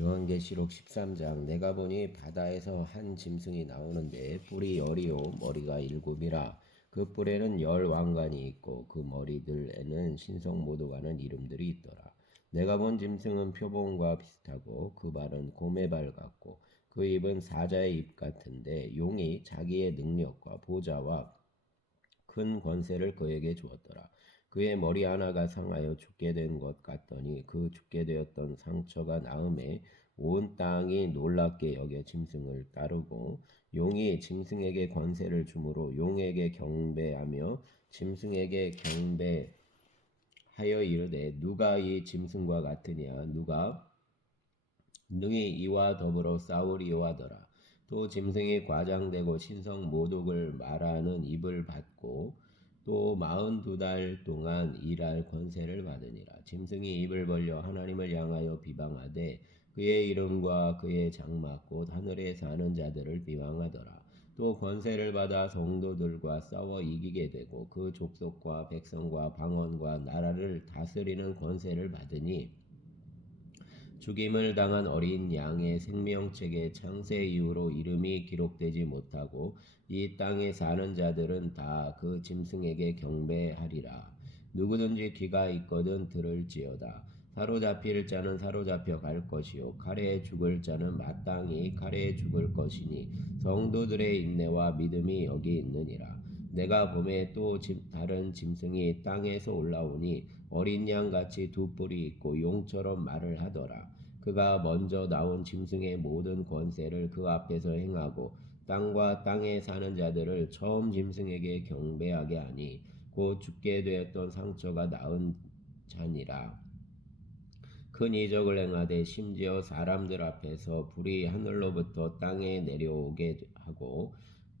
요한계시록 13장 내가 보니 바다에서 한 짐승이 나오는데 뿔이 열이요 머리가 일곱이라. 그 뿔에는 열 왕관이 있고 그 머리들에는 신성 모독하는 이름들이 있더라. 내가 본 짐승은 표범과 비슷하고 그 발은 곰의 발 같고 그 입은 사자의 입 같은데 용이 자기의 능력과 보좌와 큰 권세를 그에게 주었더라. 그의 머리 하나가 상하여 죽게 된 것 같더니 그 죽게 되었던 상처가 나음에 온 땅이 놀랍게 여겨 짐승을 따르고 용이 짐승에게 권세를 주므로 용에게 경배하며 짐승에게 경배하여 이르되 누가 이 짐승과 같으냐 누가 능히 이와 더불어 싸우리요 하더라. 또 짐승이 과장되고 신성 모독을 말하는 입을 받고 또 42달 동안 일할 권세를 받으니라. 짐승이 입을 벌려 하나님을 향하여 비방하되 그의 이름과 그의 장막 곧 하늘에 사는 자들을 비방하더라. 또 권세를 받아 성도들과 싸워 이기게 되고 그 족속과 백성과 방언과 나라를 다스리는 권세를 받으니 죽임을 당한 어린 양의 생명책에 창세 이후로 이름이 기록되지 못하고 이 땅에 사는 자들은 다 그 짐승에게 경배하리라. 누구든지 귀가 있거든 들을지어다. 사로잡힐 자는 사로잡혀 갈 것이요 칼에 죽을 자는 마땅히 칼에 죽을 것이니 성도들의 인내와 믿음이 여기 있느니라. 내가 봄에 또 다른 짐승이 땅에서 올라오니 어린 양같이 두 뿔이 있고 용처럼 말을 하더라. 그가 먼저 나온 짐승의 모든 권세를 그 앞에서 행하고 땅과 땅에 사는 자들을 처음 짐승에게 경배하게 하니 곧 죽게 되었던 상처가 나은 자니라. 큰 이적을 행하되 심지어 사람들 앞에서 불이 하늘로부터 땅에 내려오게 하고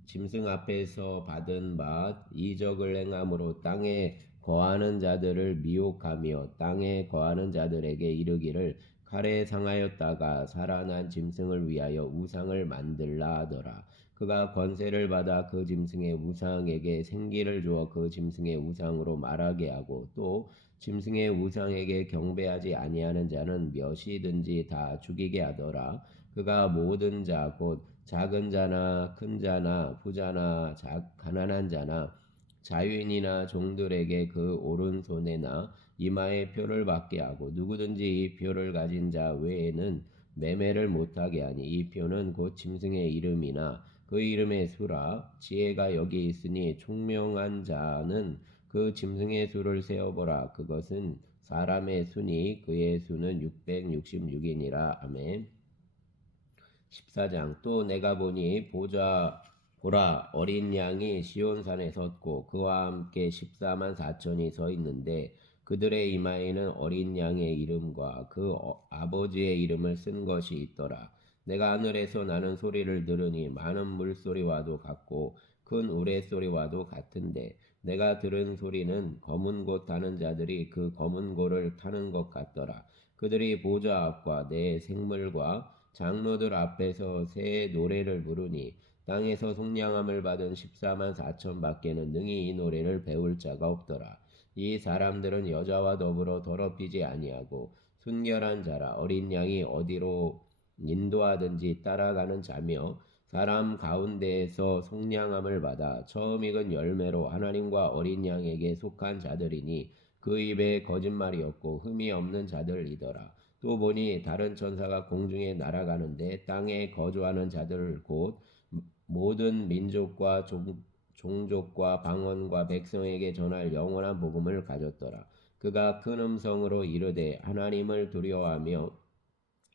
짐승 앞에서 받은 바 이적을 행함으로 땅에 거하는 자들을 미혹하며 땅에 거하는 자들에게 이르기를 칼에 상하였다가 살아난 짐승을 위하여 우상을 만들라 하더라. 그가 권세를 받아 그 짐승의 우상에게 생기를 주어 그 짐승의 우상으로 말하게 하고 또 짐승의 우상에게 경배하지 아니하는 자는 몇이든지 다 죽이게 하더라. 그가 모든 자 곧 작은 자나 큰 자나 부자나 가난한 자나 자유인이나 종들에게 그 오른손에나 이마에 표를 받게 하고 누구든지 이 표를 가진 자 외에는 매매를 못하게 하니 이 표는 곧 짐승의 이름이나 그 이름의 수라. 지혜가 여기 있으니 총명한 자는 그 짐승의 수를 세어보라. 그것은 사람의 수니 그의 수는 666이니라. 아멘. 14장 또 내가 보니 보라 어린 양이 시온산에 섰고 그와 함께 14만 4천이 서 있는데 그들의 이마에는 어린 양의 이름과 그 아버지의 이름을 쓴 것이 있더라. 내가 하늘에서 나는 소리를 들으니 많은 물소리와도 같고 큰 우레소리와도 같은데 내가 들은 소리는 검은 고 타는 자들이 그 검은 고를 타는 것 같더라. 그들이 보좌 앞과 내 생물과 장로들 앞에서 새 노래를 부르니 땅에서 속량함을 받은 14만 4천 밖에는 능히 이 노래를 배울 자가 없더라. 이 사람들은 여자와 더불어 더럽히지 아니하고 순결한 자라. 어린 양이 어디로 인도하든지 따라가는 자며 사람 가운데에서 속량함을 받아 처음 익은 열매로 하나님과 어린 양에게 속한 자들이니 그 입에 거짓말이 없고 흠이 없는 자들이더라. 또 보니 다른 천사가 공중에 날아가는데 땅에 거주하는 자들 곧 모든 민족과 종족과 방언과 백성에게 전할 영원한 복음을 가졌더라. 그가 큰 음성으로 이르되 하나님을 두려워하며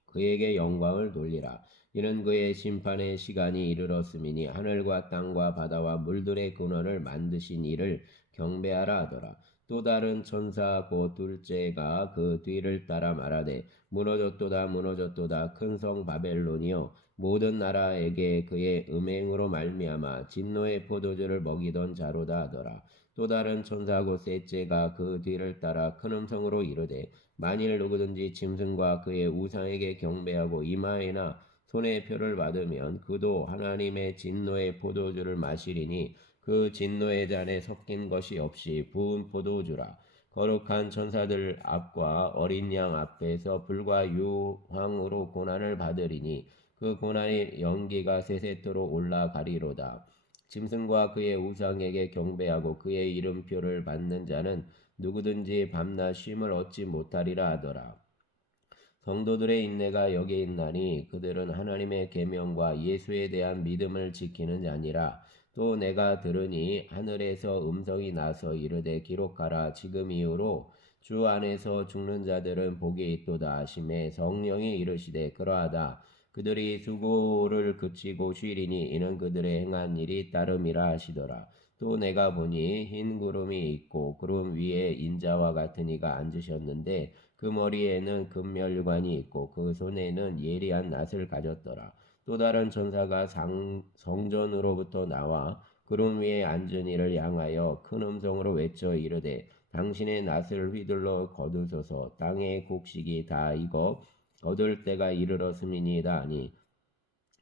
그에게 영광을 돌리라. 이는 그의 심판의 시간이 이르렀음이니 하늘과 땅과 바다와 물들의 근원을 만드신 이를 경배하라 하더라. 또 다른 천사 곧 둘째가 그 뒤를 따라 말하되 무너졌도다 무너졌도다 큰 성 바벨론이여 모든 나라에게 그의 음행으로 말미암아 진노의 포도주를 먹이던 자로다 하더라. 또 다른 천사 곧 셋째가 그 뒤를 따라 큰 음성으로 이르되 만일 누구든지 짐승과 그의 우상에게 경배하고 이마에나 손에 표를 받으면 그도 하나님의 진노의 포도주를 마시리니 그 진노의 잔에 섞인 것이 없이 부은 포도주라. 거룩한 천사들 앞과 어린 양 앞에서 불과 유황으로 고난을 받으리니 그 고난의 연기가 세세토록 올라가리로다. 짐승과 그의 우상에게 경배하고 그의 이름표를 받는 자는 누구든지 밤낮 쉼을 얻지 못하리라 하더라. 성도들의 인내가 여기 있나니 그들은 하나님의 계명과 예수에 대한 믿음을 지키는 자니라. 또 내가 들으니 하늘에서 음성이 나서 이르되 기록하라. 지금 이후로 주 안에서 죽는 자들은 복이 있도다 하심에 성령이 이르시되 그러하다. 그들이 수고를 그치고 쉬리니 이는 그들의 행한 일이 따름이라 하시더라. 또 내가 보니 흰 구름이 있고 구름 위에 인자와 같은 이가 앉으셨는데 그 머리에는 금멸관이 있고 그 손에는 예리한 낫을 가졌더라. 또 다른 천사가 성전으로부터 나와 구름 위에 앉은 이를 향하여 큰 음성으로 외쳐 이르되 당신의 낫을 휘둘러 거두소서. 땅의 곡식이 다 익어 거둘 때가 이르렀음이니이다 하니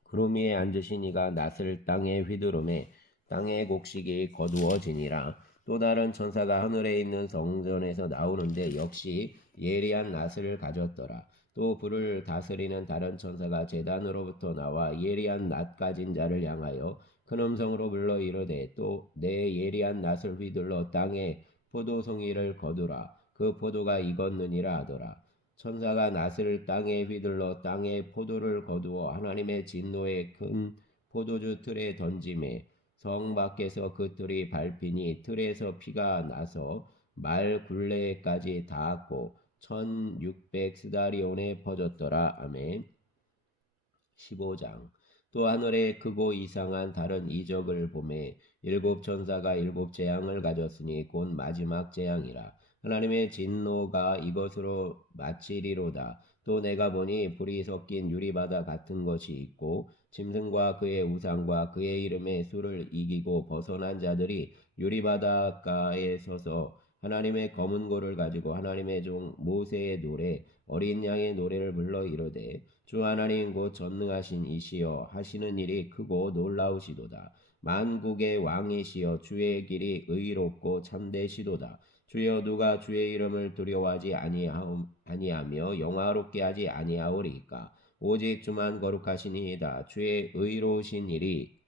구름 위에 앉으신 이가 낫을 땅에 휘두르매 땅의 곡식이 거두어지니라. 또 다른 천사가 하늘에 있는 성전에서 나오는데 역시 예리한 낫을 가졌더라. 또 불을 다스리는 다른 천사가 제단으로부터 나와 예리한 낫 가진 자를 향하여 큰 음성으로 불러 이르되 또 내 예리한 낫을 휘둘러 땅에 포도송이를 거두라. 그 포도가 익었느니라 하더라. 천사가 낫을 땅에 휘둘러 땅에 포도를 거두어 하나님의 진노의 큰 포도주 틀에 던지매 성 밖에서 그 틀이 밟히니 틀에서 피가 나서 말 굴레까지 닿았고 1600스다리온에 퍼졌더라. 아멘. 15장. 또 하늘에 크고 이상한 다른 이적을 보매 일곱 천사가 일곱 재앙을 가졌으니 곧 마지막 재앙이라. 하나님의 진노가 이것으로 마치리로다. 또 내가 보니 불이 섞인 유리바다 같은 것이 있고 짐승과 그의 우상과 그의 이름의 수를 이기고 벗어난 자들이 유리바닷가에 서서 하나님의 검은 고를 가지고 하나님의 종 모세의 노래 어린 양의 노래를 불러 이르되 주 하나님 곧 전능하신 이시여 하시는 일이 크고 놀라우시도다. 만국의 왕이시여 주의 길이 의롭고 참되시도다. 주여 누가 주의 이름을 두려워하지 아니하며 영화롭게 하지 아니하오리까. 오직 주만 거룩하시니이다. 주의 의로우신 일이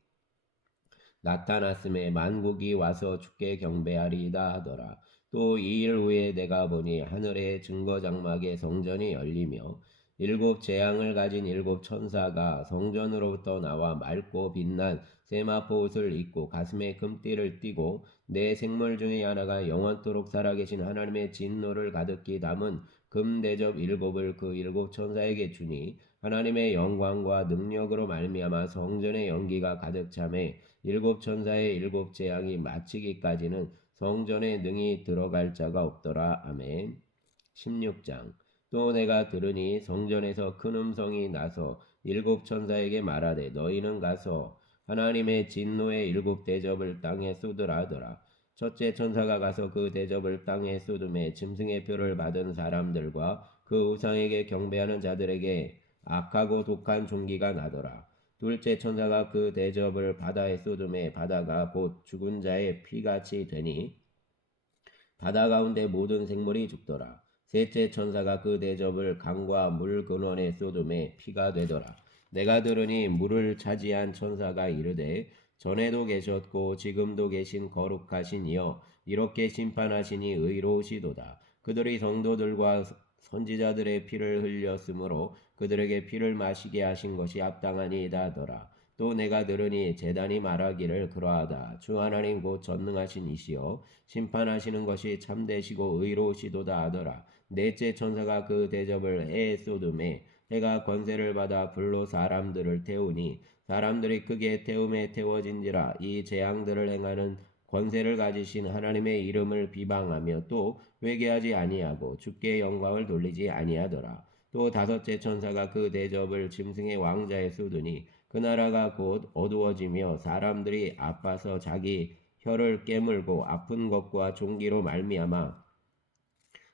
나타났음에 만국이 와서 주께 경배하리이다 하더라. 또 이 일 후에 내가 보니 하늘의 증거장막의 성전이 열리며 일곱 재앙을 가진 일곱 천사가 성전으로부터 나와 맑고 빛난 세마포 옷을 입고 가슴에 금띠를 띠고 내 생물 중에 하나가 영원토록 살아계신 하나님의 진노를 가득히 담은 금대접 일곱을 그 일곱 천사에게 주니 하나님의 영광과 능력으로 말미암아 성전의 연기가 가득 차매 일곱 천사의 일곱 재앙이 마치기까지는 성전에 능히 들어갈 자가 없더라. 아멘. 16장. 또 내가 들으니 성전에서 큰 음성이 나서 일곱 천사에게 말하되 너희는 가서 하나님의 진노의 일곱 대접을 땅에 쏟으라 하더라. 첫째 천사가 가서 그 대접을 땅에 쏟음에 짐승의 표를 받은 사람들과 그 우상에게 경배하는 자들에게 악하고 독한 종기가 나더라. 둘째 천사가 그 대접을 바다에 쏟음에 바다가 곧 죽은 자의 피같이 되니 바다 가운데 모든 생물이 죽더라. 셋째 천사가 그 대접을 강과 물 근원에 쏟음에 피가 되더라. 내가 들으니 물을 차지한 천사가 이르되 전에도 계셨고 지금도 계신 거룩하신 이여 이렇게 심판하시니 의로우시도다. 그들이 성도들과 선지자들의 피를 흘렸으므로 그들에게 피를 마시게 하신 것이 합당하니이다 하더라. 또 내가 들으니 제단이 말하기를 그러하다. 주 하나님 곧 전능하신 이시여 심판하시는 것이 참되시고 의로우시도다 하더라. 넷째 천사가 그 대접을 해에 쏟음에 해가 권세를 받아 불로 사람들을 태우니 사람들이 크게 태움에 태워진지라. 이 재앙들을 행하는 권세를 가지신 하나님의 이름을 비방하며 또 회개하지 아니하고 주께 영광을 돌리지 아니하더라. 또 다섯째 천사가 그 대접을 짐승의 왕자에 쏟으니 그 나라가 곧 어두워지며 사람들이 아파서 자기 혀를 깨물고 아픈 것과 종기로 말미암아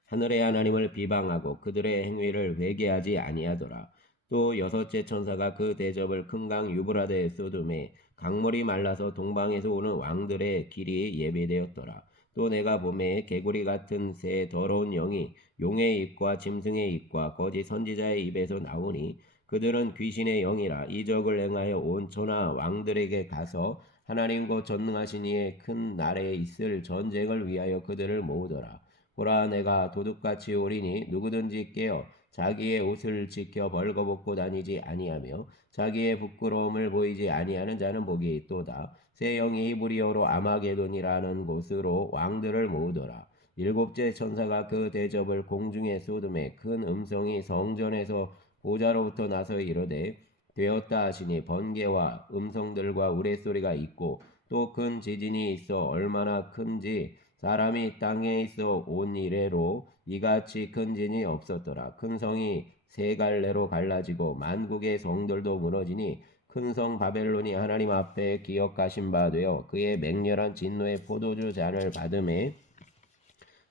하늘의 하나님을 비방하고 그들의 행위를 회개하지 아니하더라. 또 여섯째 천사가 그 대접을 큰 강 유브라데에 쏟음에 강물이 말라서 동방에서 오는 왕들의 길이 예비되었더라. 또 내가 보매 개구리 같은 새 더러운 영이 용의 입과 짐승의 입과 거짓 선지자의 입에서 나오니 그들은 귀신의 영이라 이적을 행하여 온 천하 왕들에게 가서 하나님 곧 전능하신 이의 큰 날에 있을 전쟁을 위하여 그들을 모으더라. 보라 내가 도둑같이 오리니 누구든지 깨어 자기의 옷을 지켜 벌거벗고 다니지 아니하며 자기의 부끄러움을 보이지 아니하는 자는 복이 있도다. 새 영이 히브리어로 아마게돈이라는 곳으로 왕들을 모으더라. 일곱째 천사가 그 대접을 공중에 쏟음에 큰 음성이 성전에서 보좌로부터 나서 이르되 되었다 하시니 번개와 음성들과 우레소리가 있고 또 큰 지진이 있어 얼마나 큰지 사람이 땅에 있어 온 이래로 이같이 큰 진이 없었더라. 큰 성이 세 갈래로 갈라지고 만국의 성들도 무너지니 큰 성 바벨론이 하나님 앞에 기억하신 바 되어 그의 맹렬한 진노의 포도주 잔을 받음에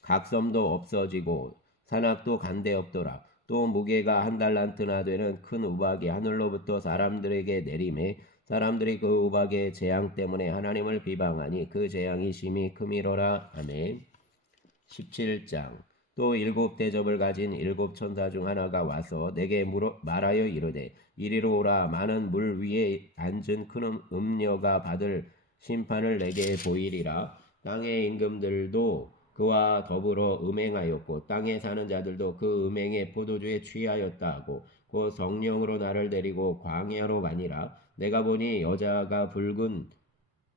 각섬도 없어지고 산악도 간데 없더라. 또 무게가 한 달란트나 되는 큰 우박이 하늘로부터 사람들에게 내림에 사람들이 그 우박의 재앙 때문에 하나님을 비방하니 그 재앙이 심히 크미로라. 아멘. 17장. 또 일곱 대접을 가진 일곱 천사 중 하나가 와서 내게 말하여 이르되 이리로 오라. 많은 물 위에 앉은 큰 음녀가 받을 심판을 내게 보이리라. 땅의 임금들도 그와 더불어 음행하였고 땅에 사는 자들도 그 음행의 포도주에 취하였다 하고 곧 성령으로 나를 데리고 광야로 가니라. 내가 보니 여자가 붉은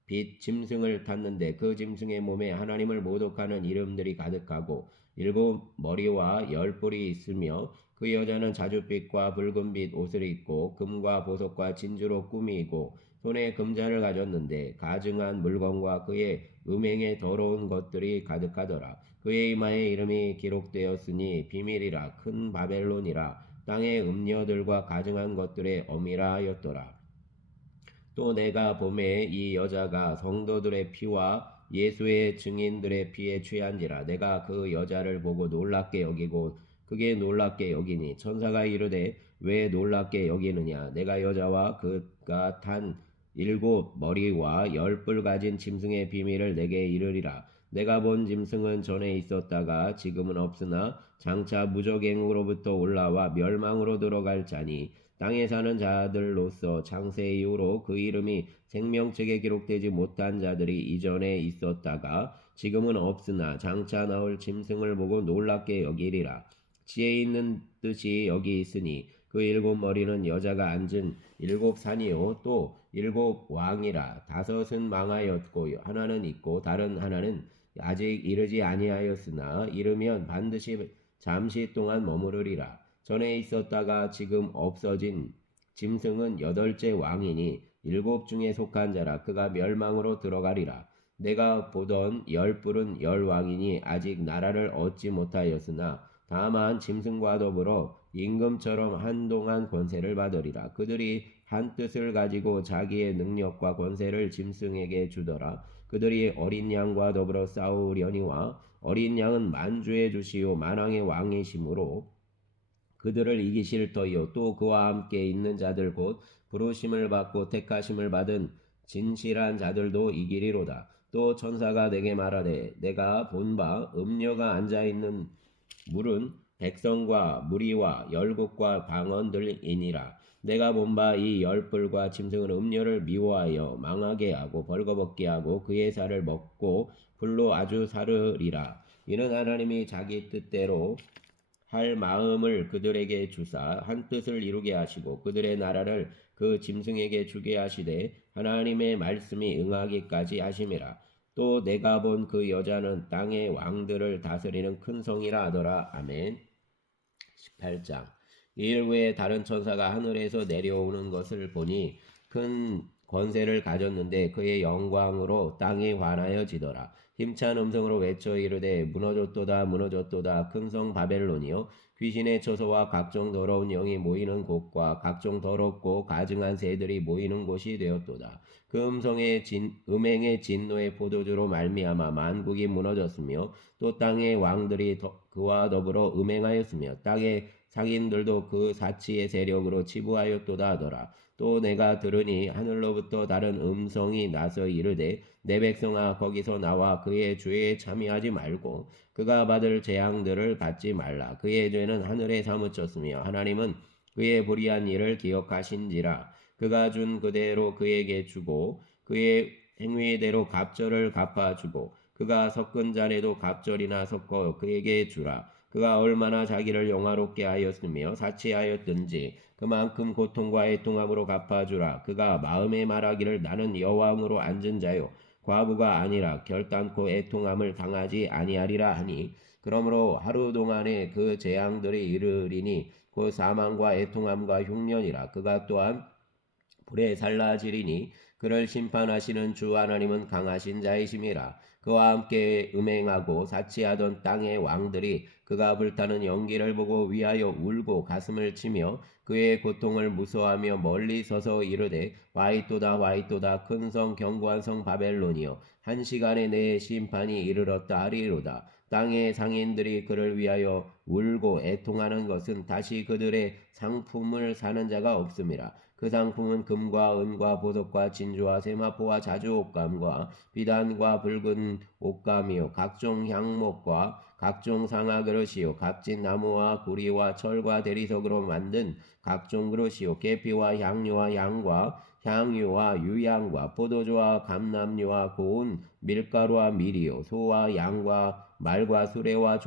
빛 짐승을 탔는데 그 짐승의 몸에 하나님을 모독하는 이름들이 가득하고 일곱 머리와 열 뿔이 있으며 그 여자는 자줏빛과 붉은빛 옷을 입고 금과 보석과 진주로 꾸미고 손에 금잔을 가졌는데 가증한 물건과 그의 음행에 더러운 것들이 가득하더라. 그의 이마에 이름이 기록되었으니 비밀이라 큰 바벨론이라 땅의 음녀들과 가증한 것들의 어미라 하였더라. 또 내가 보매 이 여자가 성도들의 피와 예수의 증인들의 피에 취한지라. 내가 그 여자를 보고 놀랍게 여기고 그게 놀랍게 여기니 천사가 이르되 왜 놀랍게 여기느냐. 내가 여자와 그가 탄 일곱 머리와 열 뿔 가진 짐승의 비밀을 내게 이르리라. 내가 본 짐승은 전에 있었다가 지금은 없으나 장차 무적행으로부터 올라와 멸망으로 들어갈 자니 땅에 사는 자들로서 창세 이후로 그 이름이 생명책에 기록되지 못한 자들이 이전에 있었다가 지금은 없으나 장차 나올 짐승을 보고 놀랍게 여기리라. 지혜 있는 뜻이 여기 있으니 그 일곱 머리는 여자가 앉은 일곱 산이요 또 일곱 왕이라. 다섯은 망하였고 하나는 있고 다른 하나는 아직 이르지 아니하였으나 이르면 반드시 잠시 동안 머무르리라. 전에 있었다가 지금 없어진 짐승은 여덟째 왕이니 일곱 중에 속한 자라. 그가 멸망으로 들어가리라. 내가 보던 열 뿔은 열 왕이니 아직 나라를 얻지 못하였으나 다만 짐승과 더불어 임금처럼 한동안 권세를 받으리라. 그들이 한 뜻을 가지고 자기의 능력과 권세를 짐승에게 주더라. 그들이 어린 양과 더불어 싸우려니와 어린 양은 만주의 주시요 만왕의 왕이시므로 그들을 이기실 터이요 또 그와 함께 있는 자들 곧 부르심을 받고 택하심을 받은 진실한 자들도 이기리로다. 또 천사가 내게 말하되 내가 본 바 음녀가 앉아 있는 물은 백성과 무리와 열국과 방언들이니라. 내가 본 바 이 열뿔과 짐승은 음녀를 미워하여 망하게 하고 벌거벗게 하고 그의 살을 먹고 불로 아주 사르리라. 이는 하나님이 자기 뜻대로 할 마음을 그들에게 주사 한 뜻을 이루게 하시고 그들의 나라를 그 짐승에게 주게 하시되 하나님의 말씀이 응하기까지 하심이라. 또 내가 본 그 여자는 땅의 왕들을 다스리는 큰 성이라 하더라. 아멘. 18장. 이일 후에 다른 천사가 하늘에서 내려오는 것을 보니 큰 권세를 가졌는데 그의 영광으로 땅이 환하여지더라. 힘찬 음성으로 외쳐 이르되 무너졌도다 무너졌도다 큰 성 바벨론이요 귀신의 처소와 각종 더러운 영이 모이는 곳과 각종 더럽고 가증한 새들이 모이는 곳이 되었도다. 그 음행의 진노의 포도주로 말미암아 만국이 무너졌으며 또 땅의 왕들이 그와 더불어 음행하였으며 땅의 상인들도 그 사치의 세력으로 치부하였도다 하더라. 또 내가 들으니 하늘로부터 다른 음성이 나서 이르되 내 백성아 거기서 나와 그의 죄에 참여하지 말고 그가 받을 재앙들을 받지 말라. 그의 죄는 하늘에 사무쳤으며 하나님은 그의 불의한 일을 기억하신지라. 그가 준 그대로 그에게 주고 그의 행위대로 갑절을 갚아주고 그가 섞은 잔에도 갑절이나 섞어 그에게 주라. 그가 얼마나 자기를 영화롭게 하였으며 사치하였든지 그만큼 고통과 애통함으로 갚아주라. 그가 마음에 말하기를 나는 여왕으로 앉은 자요 과부가 아니라 결단코 애통함을 당하지 아니하리라 하니 그러므로 하루 동안에 그 재앙들이 이르리니 그 사망과 애통함과 흉년이라. 그가 또한 불에 살라지리니 그를 심판하시는 주 하나님은 강하신 자이심이라. 그와 함께 음행하고 사치하던 땅의 왕들이 그가 불타는 연기를 보고 위하여 울고 가슴을 치며 그의 고통을 무서워하며 멀리 서서 이르되 와이또다 와이또다 큰 성 견고한 성 바벨론이여 한 시간에 내 심판이 이르렀다 하리로다. 땅의 상인들이 그를 위하여 울고 애통하는 것은 다시 그들의 상품을 사는 자가 없음이라. 그 상품은 금과 은과 보석과 진주와 세마포와 자주 옷감과 비단과 붉은 옷감이요 각종 향목과 각종 상아 그릇이요 값진 나무와 구리와 철과 대리석으로 만든 각종 그릇이요 계피와 향료와 양과 향유와 유향과 포도주와 감람류와 고운 밀가루와 밀이요 소와 양과 말과 수레와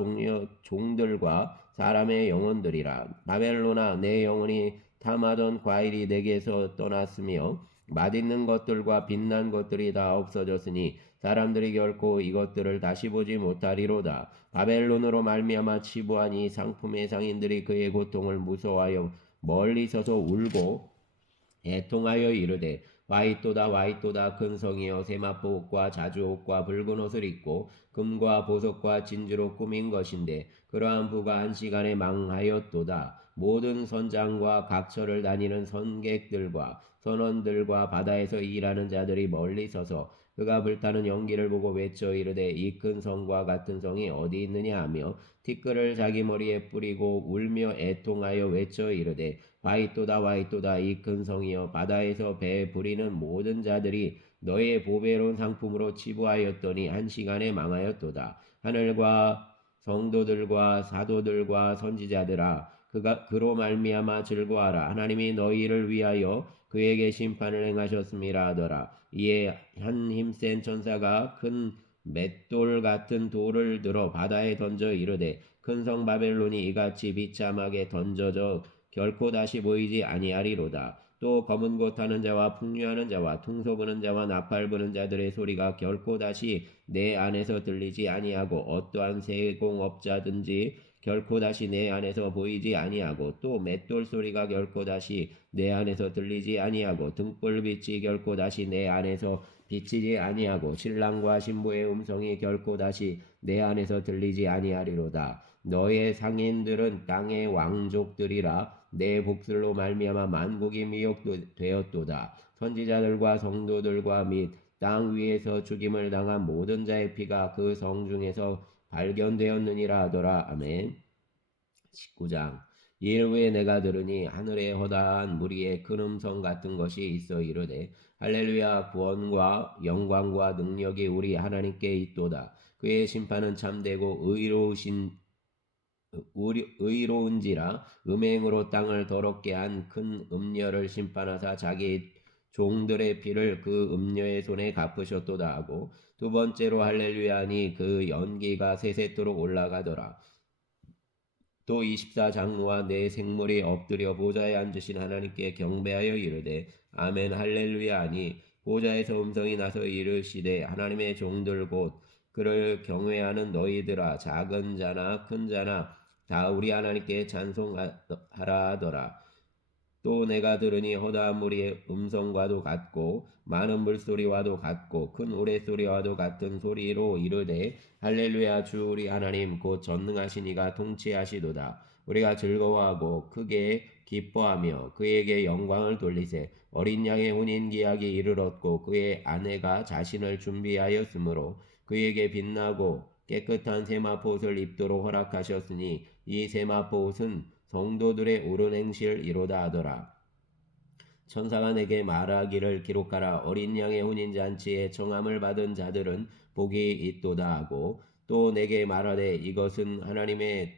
종들과 사람의 영혼들이라. 바벨로나 내 영혼이 탐하던 과일이 내게서 떠났으며 맛있는 것들과 빛난 것들이 다 없어졌으니 사람들이 결코 이것들을 다시 보지 못하리로다. 바벨론으로 말미암아 치부한 이 상품의 상인들이 그의 고통을 무서워하여 멀리 서서 울고 애통하여 이르되 와이또다 와이또다 큰 성이여 세마포 옷과 자주 옷과 붉은 옷을 입고 금과 보석과 진주로 꾸민 것인데 그러한 부가 한 시간에 망하였도다. 모든 선장과 각처를 다니는 선객들과 선원들과 바다에서 일하는 자들이 멀리 서서 그가 불타는 연기를 보고 외쳐 이르되 이 큰 성과 같은 성이 어디 있느냐 하며 티끌을 자기 머리에 뿌리고 울며 애통하여 외쳐 이르되 와이또다 와이또다 이 큰 성이여 바다에서 배 부리는 모든 자들이 너의 보배로운 상품으로 치부하였더니 한 시간에 망하였도다. 하늘과 성도들과 사도들과 선지자들아 그로 말미암아 즐거워하라. 하나님이 너희를 위하여 그에게 심판을 행하셨음이라 하더라. 이에 한 힘센 천사가 큰 맷돌 같은 돌을 들어 바다에 던져 이르되 큰 성 바벨론이 이같이 비참하게 던져져 결코 다시 보이지 아니하리로다. 또 검은 고 타는 자와 풍류하는 자와 퉁소 부는 자와 나팔 부는 자들의 소리가 결코 다시 내 안에서 들리지 아니하고 어떠한 세공업자든지 결코 다시 내 안에서 보이지 아니하고 또 맷돌 소리가 결코 다시 내 안에서 들리지 아니하고 등불빛이 결코 다시 내 안에서 비치지 아니하고 신랑과 신부의 음성이 결코 다시 내 안에서 들리지 아니하리로다. 너의 상인들은 땅의 왕족들이라 내 복술로 말미암아 만국이 미혹되었도다. 선지자들과 성도들과 및 땅 위에서 죽임을 당한 모든 자의 피가 그 성 중에서 발견되었느니라 하더라. 아멘. 19장 이일 후에 내가 들으니 하늘에 허다한 무리의 큰 음성 같은 것이 있어 이르되 할렐루야 구원과 영광과 능력이 우리 하나님께 있도다. 그의 심판은 참되고 의로운지라 음행으로 땅을 더럽게 한 큰 음녀를 심판하사 자기 종들의 피를 그 음녀의 손에 갚으셨도다 하고 두 번째로 할렐루야니 그 연기가 세세토록 올라가더라. 또 24장로와 네 생물이 엎드려 보좌에 앉으신 하나님께 경배하여 이르되 아멘 할렐루야 하니 보좌에서 음성이 나서 이르시되 하나님의 종들 곧 그를 경외하는 너희들아 작은 자나 큰 자나 다 우리 하나님께 찬송하라 하더라. 또 내가 들으니 허다한 무리의 음성과도 같고 많은 물소리와도 같고 큰 우레소리와도 같은 소리로 이르되 할렐루야 주 우리 하나님 곧 전능하신 이가 통치하시도다. 우리가 즐거워하고 크게 기뻐하며 그에게 영광을 돌리세. 어린 양의 혼인 기약이 이르렀고 그의 아내가 자신을 준비하였으므로 그에게 빛나고 깨끗한 세마포 옷을 입도록 허락하셨으니 이 세마포 옷은 성도들의 옳은 행실 이로다 하더라. 천사가 내게 말하기를 기록하라. 어린 양의 혼인잔치에 청함을 받은 자들은 복이 있도다 하고, 또 내게 말하되 이것은 하나님의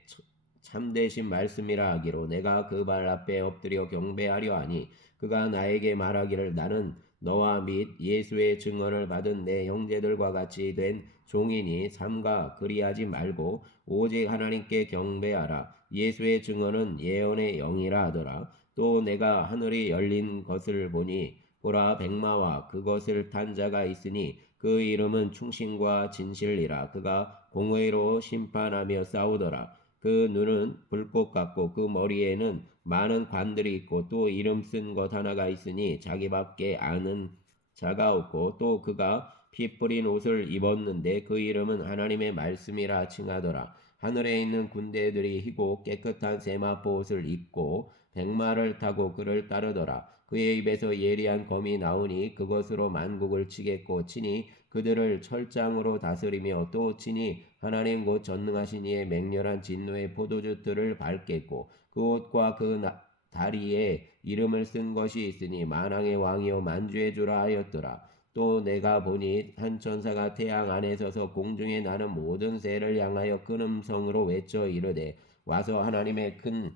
참되신 말씀이라 하기로 내가 그 발 앞에 엎드려 경배하려 하니, 그가 나에게 말하기를 나는 너와 및 예수의 증언을 받은 내 형제들과 같이 된 종이니 삼가 그리하지 말고 오직 하나님께 경배하라. 예수의 증언은 예언의 영이라 하더라. 또 내가 하늘이 열린 것을 보니 보라 백마와 그것을 탄 자가 있으니 그 이름은 충신과 진실이라. 그가 공의로 심판하며 싸우더라. 그 눈은 불꽃 같고 그 머리에는 많은 관들이 있고 또 이름 쓴 것 하나가 있으니 자기밖에 아는 자가 없고, 또 그가 피 뿌린 옷을 입었는데 그 이름은 하나님의 말씀이라 칭하더라. 하늘에 있는 군대들이 희고 깨끗한 세마포 옷을 입고 백마를 타고 그를 따르더라. 그의 입에서 예리한 검이 나오니 그것으로 만국을 치겠고 친히 그들을 철장으로 다스리며 또 친히 하나님 곧 전능하신 이의 맹렬한 진노의 포도주 틀을 밟겠고 그 옷과 그 다리에 이름을 쓴 것이 있으니 만왕의 왕이요 만주의 주라 하였더라. 또 내가 보니 한 천사가 태양 안에 서서 공중에 나는 모든 새를 향하여 큰 음성으로 외쳐 이르되 와서 하나님의 큰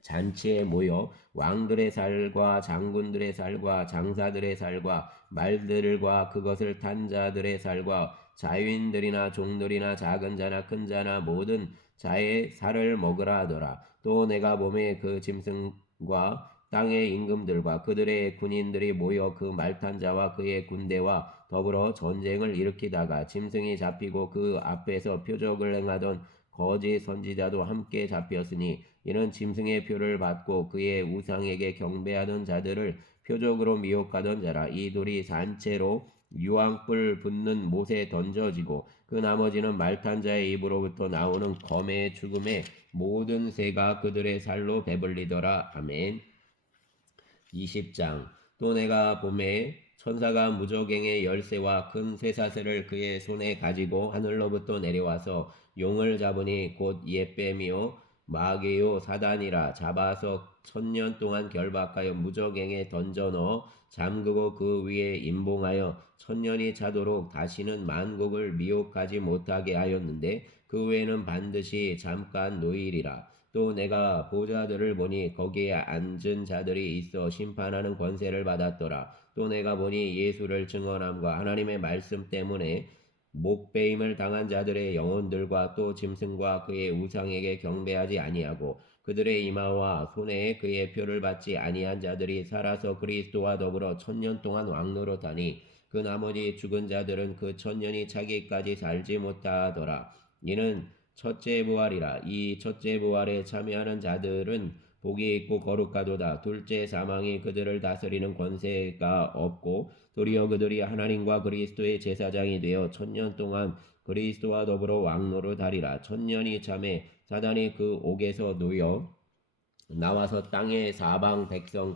잔치에 모여 왕들의 살과 장군들의 살과 장사들의 살과 말들과 그것을 탄 자들의 살과 자유인들이나 종들이나 작은 자나 큰 자나 모든 자의 살을 먹으라 하더라. 또 내가 몸에 그 짐승과 땅의 임금들과 그들의 군인들이 모여 그 말탄 자와 그의 군대와 더불어 전쟁을 일으키다가 짐승이 잡히고 그 앞에서 표적을 행하던 거짓 선지자도 함께 잡혔으니 이는 짐승의 표를 받고 그의 우상에게 경배하던 자들을 표적으로 미혹하던 자라. 이 돌이 산채로 유황불 붙는 못에 던져지고 그 나머지는 말탄 자의 입으로부터 나오는 검의 죽음에 모든 새가 그들의 살로 배불리더라. 아멘. 20장. 또 내가 봄에 천사가 무저갱의 열쇠와 큰 쇠사슬을 그의 손에 가지고 하늘로부터 내려와서 용을 잡으니 곧 예뱀이요 마귀요 사단이라. 잡아서 1000년 동안 결박하여 무저갱에 던져 넣어 잠그고 그 위에 임봉하여 1000년이 차도록 다시는 만국을 미혹하지 못하게 하였는데 그 외에는 반드시 잠깐 노일이라. 또 내가 보좌들을 보니 거기에 앉은 자들이 있어 심판하는 권세를 받았더라. 또 내가 보니 예수를 증언함과 하나님의 말씀 때문에 목배임을 당한 자들의 영혼들과 또 짐승과 그의 우상에게 경배하지 아니하고 그들의 이마와 손에 그의 표를 받지 아니한 자들이 살아서 그리스도와 더불어 1000년 동안 왕노릇하니 그 나머지 죽은 자들은 그 1000년이 차기까지 살지 못하더라. 이는 첫째 부활이라. 이 첫째 부활에 참여하는 자들은 복이 있고 거룩하도다. 둘째 사망이 그들을 다스리는 권세가 없고 도리어 그들이 하나님과 그리스도의 제사장이 되어 1000년 동안 그리스도와 더불어 왕노릇하리라. 1000년이 참에 사단이 그 옥에서 놓여 나와서 땅의 사방 백성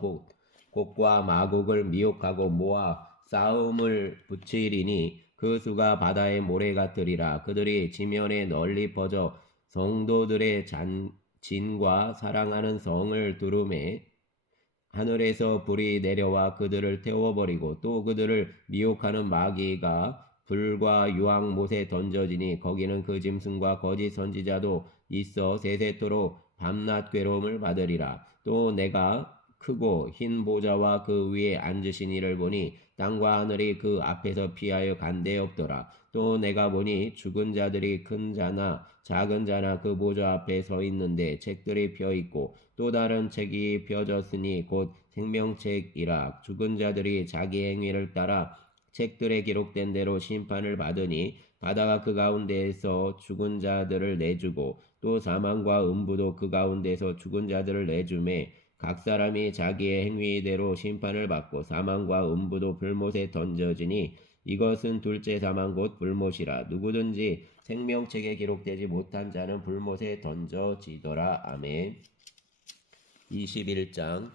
곡과 마곡을 미혹하고 모아 싸움을 붙이리니 그 수가 바다의 모래 같으리라. 그들이 지면에 널리 퍼져 성도들의 진과 사랑하는 성을 두루매 하늘에서 불이 내려와 그들을 태워버리고 또 그들을 미혹하는 마귀가 불과 유황 못에 던져지니 거기는 그 짐승과 거짓 선지자도 있어 세세토록 밤낮 괴로움을 받으리라. 또 내가 크고 흰 보좌와 그 위에 앉으신 이를 보니 땅과 하늘이 그 앞에서 피하여 간데 없더라. 또 내가 보니 죽은 자들이 큰 자나 작은 자나 그 보좌 앞에 서 있는데 책들이 펴 있고 또 다른 책이 펴졌으니 곧 생명책이라. 죽은 자들이 자기 행위를 따라 책들에 기록된 대로 심판을 받으니 바다가 그 가운데에서 죽은 자들을 내주고 또 사망과 음부도 그 가운데서 죽은 자들을 내주매 각 사람이 자기의 행위대로 심판을 받고 사망과 음부도 불못에 던져지니 이것은 둘째 사망 곧 불못이라. 누구든지 생명책에 기록되지 못한 자는 불못에 던져지더라. 아멘. 21장.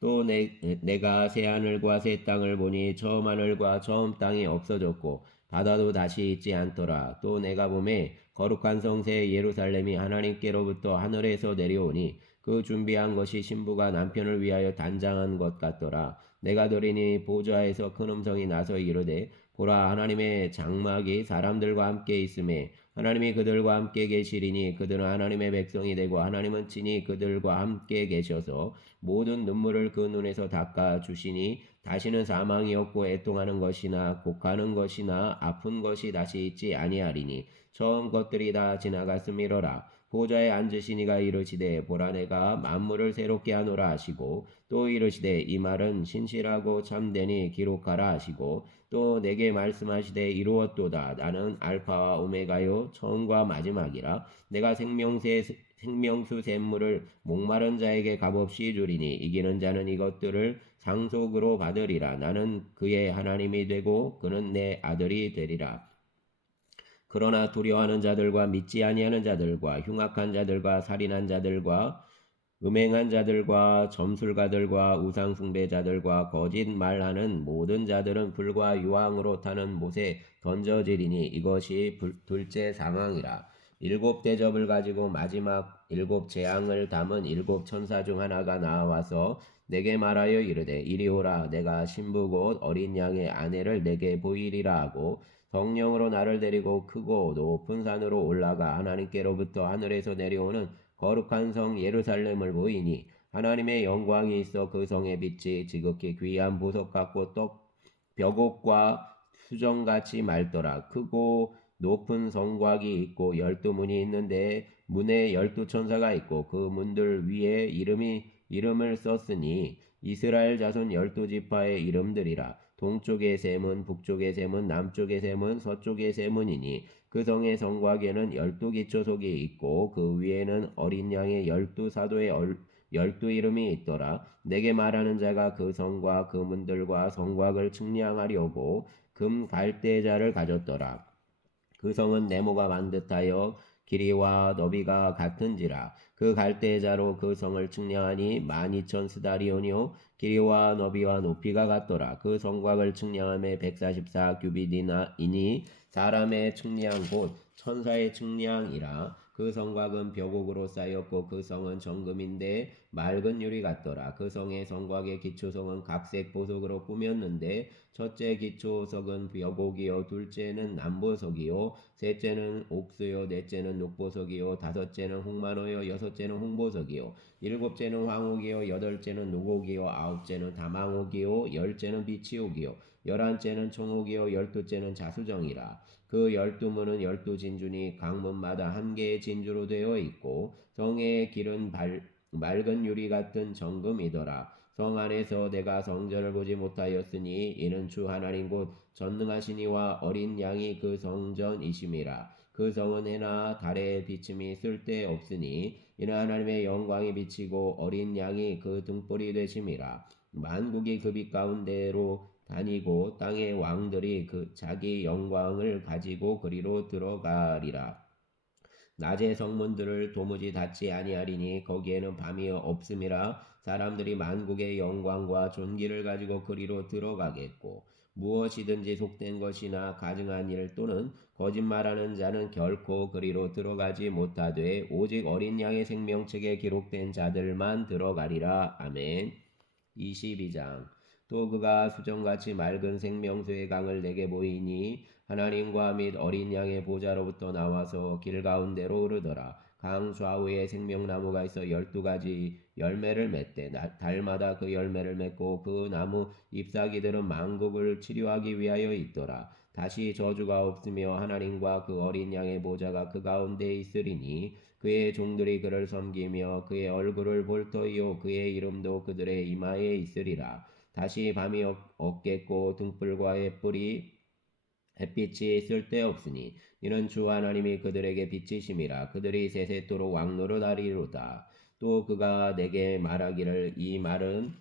또 내가 새 하늘과 새 땅을 보니 처음 하늘과 처음 땅이 없어졌고 바다도 다시 있지 않더라. 또 내가 보매 거룩한 성새 예루살렘이 하나님께로부터 하늘에서 내려오니 그 준비한 것이 신부가 남편을 위하여 단장한 것 같더라. 내가 들으니 보좌에서 큰 음성이 나서 이르되 보라 하나님의 장막이 사람들과 함께 있음에 하나님이 그들과 함께 계시리니 그들은 하나님의 백성이 되고 하나님은 친히 그들과 함께 계셔서 모든 눈물을 그 눈에서 닦아 주시니 다시는 사망이 없고 애통하는 것이나 곡하는 것이나 아픈 것이 다시 있지 아니하리니 처음 것들이 다 지나갔음이로라. 보좌에 앉으시니가 이르시되 보라 내가 만물을 새롭게 하노라 하시고 또 이르시되 이 말은 신실하고 참되니 기록하라 하시고 또 내게 말씀하시되 이루었도다. 나는 알파와 오메가요 처음과 마지막이라. 내가 생명수 샘물을 목마른 자에게 값없이 주리니 이기는 자는 이것들을 상속으로 받으리라. 나는 그의 하나님이 되고 그는 내 아들이 되리라. 그러나 두려워하는 자들과 믿지 아니하는 자들과 흉악한 자들과 살인한 자들과 음행한 자들과 점술가들과 우상숭배자들과 거짓말하는 모든 자들은 불과 유황으로 타는 못에 던져지리니 이것이 둘째 사망이라. 일곱 대접을 가지고 마지막 일곱 재앙을 담은 일곱 천사 중 하나가 나와서 내게 말하여 이르되 이리 오라. 내가 신부 곧 어린 양의 아내를 내게 보이리라 하고 성령으로 나를 데리고 크고 높은 산으로 올라가 하나님께로부터 하늘에서 내려오는 거룩한 성 예루살렘을 보이니 하나님의 영광이 있어 그 성의 빛이 지극히 귀한 보석 같고 벽옥과 수정같이 맑더라. 크고 높은 성곽이 있고 12문이 있는데 문에 12천사가 있고 그 문들 위에 이름을 썼으니 이스라엘 자손 12지파의 이름들이라. 동쪽의 세 문, 북쪽의 세 문, 남쪽의 세 문, 서쪽의 세 문이니 그 성의 성곽에는 12기초석이 있고 그 위에는 어린 양의 12사도의 12이름이 있더라. 내게 말하는 자가 그 성과 그 문들과 성곽을 측량하려고 금 갈대자를 가졌더라. 그 성은 네모가 반듯하여 길이와 너비가 같은지라. 그 갈대자로 그 성을 측량하니 12,000스다리온이요 길이와 너비와 높이가 같더라. 그 성곽을 측량함에 144규빗이니 사람의 측량 곧 천사의 측량이라. 그 성곽은 벽옥으로 쌓였고 그 성은 정금인데 맑은 유리 같더라. 그 성의 성곽의 기초성은 각색 보석으로 꾸몄는데 첫째 기초석은 벽옥이요 둘째는 남보석이요 셋째는 옥수요 넷째는 녹보석이요 다섯째는 홍마노요 여섯째는 홍보석이요 일곱째는 황옥이요 여덟째는 노곡이요 아홉째는 다망옥이요 열째는 비치옥이요 열한째는 청옥이요 열두째는 자수정이라. 그 12문은 12진주니 각문마다 한 개의 진주로 되어 있고 성의 길은 맑은 유리 같은 정금이더라. 성 안에서 내가 성전을 보지 못하였으니 이는 주 하나님 곧 전능하시니와 어린 양이 그 성전이심이라. 그 성은 해나 달의 비침이 쓸데없으니 이는 하나님의 영광이 비치고 어린 양이 그 등불이 되심이라. 만국이 그 빛 가운데로 다니고 땅의 왕들이 그 자기 영광을 가지고 그리로 들어가리라. 낮의 성문들을 도무지 닫지 아니하리니 거기에는 밤이 없음이라. 사람들이 만국의 영광과 존귀를 가지고 그리로 들어가겠고 무엇이든지 속된 것이나 가증한 일 또는 거짓말하는 자는 결코 그리로 들어가지 못하되 오직 어린 양의 생명책에 기록된 자들만 들어가리라. 아멘. 22장. 또 그가 수정같이 맑은 생명수의 강을 내게 보이니 하나님과 및 어린 양의 보좌로부터 나와서 길 가운데로 흐르더라. 강 좌우에 생명나무가 있어 12가지 열매를 맺되 달마다 그 열매를 맺고 그 나무 잎사귀들은 만국을 치료하기 위하여 있더라. 다시 저주가 없으며 하나님과 그 어린 양의 보좌가 그 가운데 있으리니 그의 종들이 그를 섬기며 그의 얼굴을 볼 터이요 그의 이름도 그들의 이마에 있으리라. 다시 밤이 없겠고 등불과 햇빛이 쓸데없으니 이는 주 하나님이 그들에게 빛이심이라. 그들이 세세토록 왕노릇하리로다. 또 그가 내게 말하기를 이 말은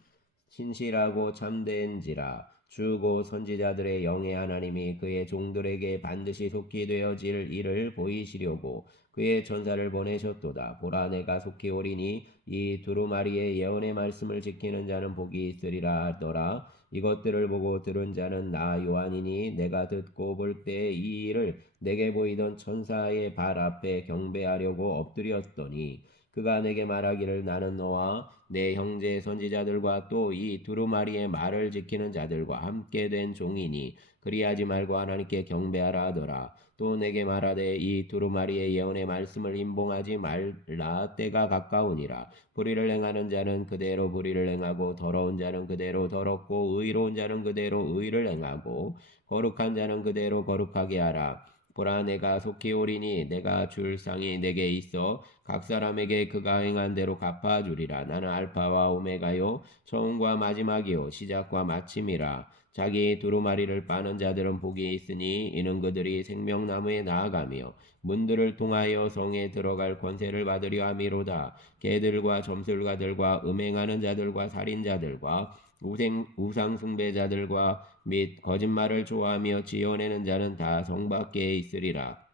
신실하고 참된지라. 주고 선지자들의 영의 하나님이 그의 종들에게 반드시 속히 되어질 일을 보이시려고 그의 천사를 보내셨도다. 보라 내가 속히 오리니 이 두루마리의 예언의 말씀을 지키는 자는 복이 있으리라 하더라. 이것들을 보고 들은 자는 나 요한이니 내가 듣고 볼 때 이 일을 내게 보이던 천사의 발 앞에 경배하려고 엎드렸더니 그가 내게 말하기를 나는 너와 내 형제 선지자들과 또 이 두루마리의 말을 지키는 자들과 함께 된 종이니 그리하지 말고 하나님께 경배하라 하더라. 또 내게 말하되 이 두루마리의 예언의 말씀을 임봉하지 말라 때가 가까우니라. 불의를 행하는 자는 그대로 불의를 행하고 더러운 자는 그대로 더럽고 의로운 자는 그대로 의를 행하고 거룩한 자는 그대로 거룩하게 하라. 보라 내가 속히 오리니 내가 줄 상이 내게 있어 각 사람에게 그가 행한 대로 갚아주리라. 나는 알파와 오메가요 처음과 마지막이요 시작과 마침이라. 자기 두루마리를 빠는 자들은 복이 있으니 이는 그들이 생명나무에 나아가며 문들을 통하여 성에 들어갈 권세를 받으려 함이로다. 개들과 점술가들과 음행하는 자들과 살인자들과 우상 숭배자들과 및 거짓말을 좋아하며 지어내는 자는 다 성 밖에 있으리라.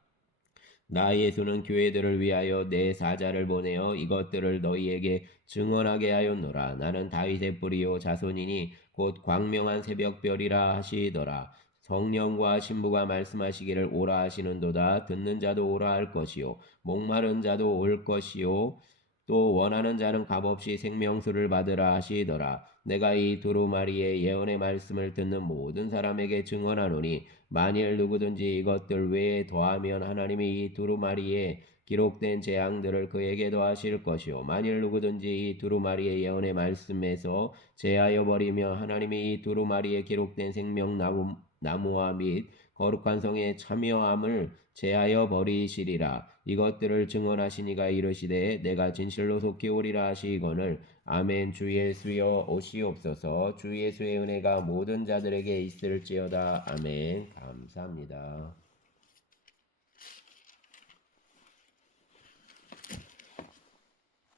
나 예수는 교회들을 위하여 내 사자를 보내어 이것들을 너희에게 증언하게 하였노라. 나는 다윗의 뿌리요 자손이니 곧 광명한 새벽별이라 하시더라. 성령과 신부가 말씀하시기를 오라 하시는도다. 듣는 자도 오라 할 것이요 목마른 자도 올 것이요 또 원하는 자는 값없이 생명수를 받으라 하시더라. 내가 이 두루마리의 예언의 말씀을 듣는 모든 사람에게 증언하노니 만일 누구든지 이것들 외에 더하면 하나님이 이 두루마리에 기록된 재앙들을 그에게 더하실 것이요 만일 누구든지 이 두루마리의 예언의 말씀에서 제하여 버리며 하나님이 이 두루마리에 기록된 생명나무와 및 거룩한 성에 참여함을 제하여 버리시리라. 이것들을 증언하시니가 이르시되 내가 진실로 속히 오리라 하시거늘 아멘. 주 예수여 오시옵소서. 주 예수의 은혜가 모든 자들에게 있을지어다. 아멘. 감사합니다.